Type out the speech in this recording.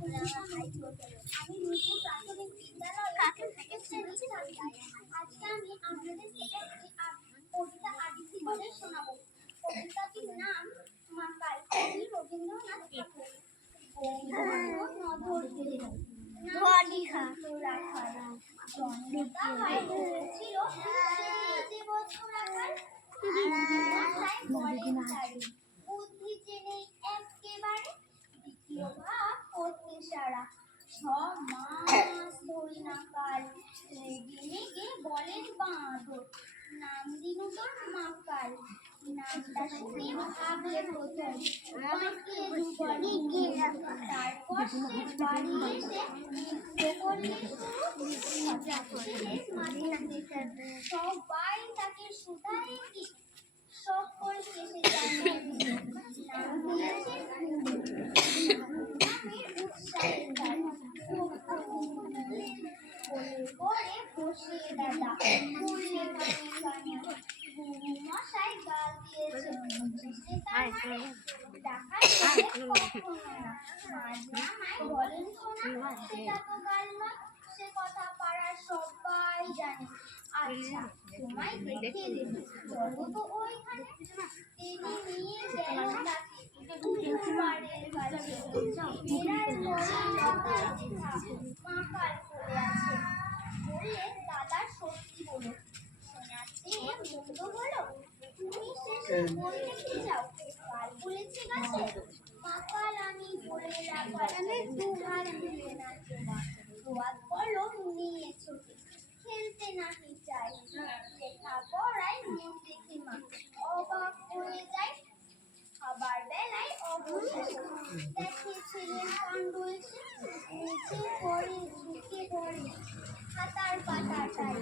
আমি নিজে প্রাথমিক বিদ্যালয়ে আজকে আমি আপনাদেরকে একটি কবিতা আবৃত্তি করে শোনাবো। কবিতাটির নাম মাকাল, কবি রবীন্দ্রনাথ ঠাকুর। বুদ্ধি জেনে একেবারে দ্বিতীয় ভাগ করতে সারা 6 মাস ধরি না কাল লেগে লেগে বলেন বাঁদর নাম দিনু তোর মাকাল। নামটা শুনে ভাবলে প্রথম তারপর সে বাড়ি এসে করলে সবাই তাকে শুধায় কি সকল শেষে করে বসে দাদা মশাই গাল দিয়েছে বলেন সেটা তো গাল নয়, সে কথা পাড়ার সবাই জানে। আচ্ছা তোমায় দেখে দেবে চলো তো ওইখানে। তিনি নিয়ে গেল তাকে কুকুরবাড়ির কাছে। মাকাল পড়ে আছে বললে দাদা সত্যি বলো শোনাতে মন্দ হলো। তুমি শেষে বলতে কি চাও কাল বলেছে গাছে। মাকাল আমি বলে রাখালে দুহাত দিলে না দোয়াত কলম নিয়ে ছোটে খেলতে নাহি চাই। লেখা পড়ায় মুখ দেখে মা অবাক হয়ে যায়। খাবার বেলায় অবশেষে দেখে ছেলের কাণ্ড এসে নিচে পড়ে ঝুঁকে পড়ে খাতার পাতাটাই